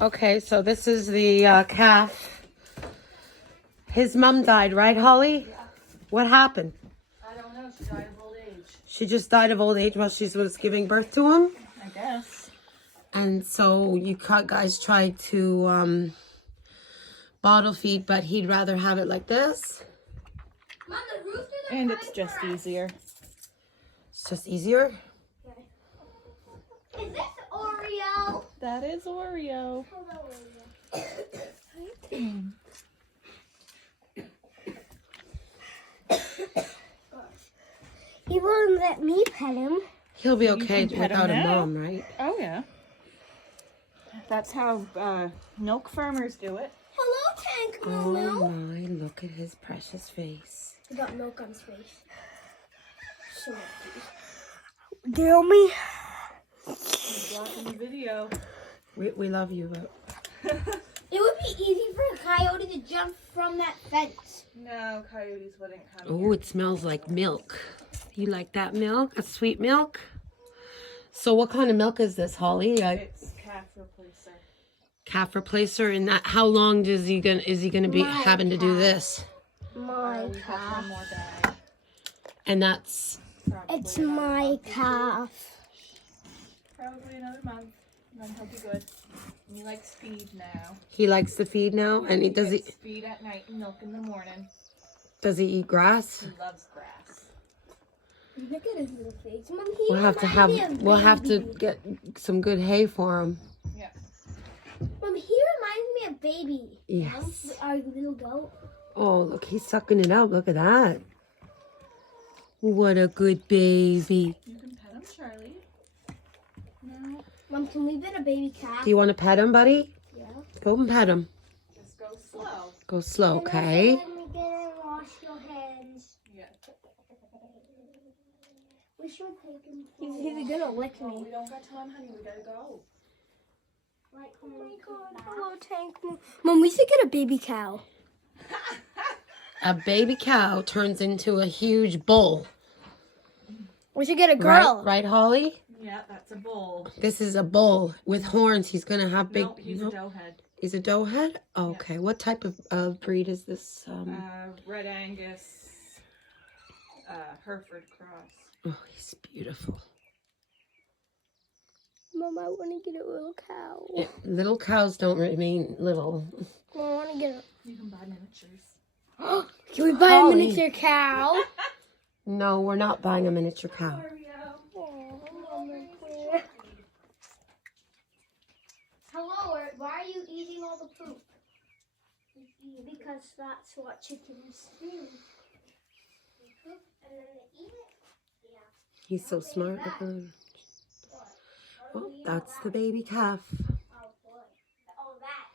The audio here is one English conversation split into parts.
Okay, so this is the calf. His mom died, right, Holly? Yeah. What happened? I don't know. She died of old age. She just died of old age while she was giving birth to him? I guess. And so you guys tried to bottle feed, but he'd rather have it like this? Mom, the roosters are And coming it's just for us. easier. It's just easier? Is this Oreo? That is Oreo. Hello, Oreo. Hi, Tim. He won't let me pet him. He'll be You okay can pet him without a now. mom, right? Oh, yeah. That's how milk farmers do it. Hello, Tank Oh Moo. my, look at his precious face. He got milk on his face. So Deal me. He's watching the video. We love you, but It would be easy for a coyote to jump from that fence. No, coyotes wouldn't come oh, here. it smells like milk. You like that milk? A sweet milk? So what kind of milk is this, Holly? It's calf replacer. Calf replacer, and that how long is he gonna be My having to do calf. this? My We have calf. one more bag. And that's Probably It's another my month. calf. Probably another month. And then he'll be good. And he likes feed now. he likes to feed now, and he gets feed at night and milk in the morning. does he eat grass? He loves grass. Look at his little face. Mom, We'll have to get some good hay for him. Yeah. Mom, he reminds me of baby. Yes. Our little goat. Oh, look, he's sucking it up. Look at that. What a good baby. You can pet him, Charlie. No. Mom, can we pet a baby calf? Do you want to pet him, buddy? Yeah. Go and pet him. Just go slow. Go slow, And okay? also let me get and wash your hands. Yeah. We should take him. He's gonna lick Oh, me. we don't got time, honey. We gotta go. Oh my god. Hello, Tank. Mom, we should get a baby cow. A baby cow turns into a huge bull. We should get a girl. Right, Holly? Yeah, that's a bull. This is a bull with horns. He's gonna have big. No, he's a doe head. He's a doe head. Okay. What type of breed is this? Red Angus, Hereford cross. Oh, he's beautiful. Mom, I want to get a little cow. Little cows don't remain little. Mom, I want to get You can buy miniatures. a... Can we buy Holly. a miniature cow? No, we're not buying a miniature cow. Hello, why are you eating all the poop? Because that's what chickens do. They poop and then they eat it. Yeah. He's so smart. Look at him. Oh, that's the baby calf. Oh boy. Oh, that.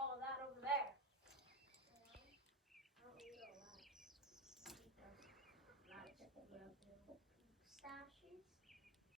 Oh, that over there. Stash.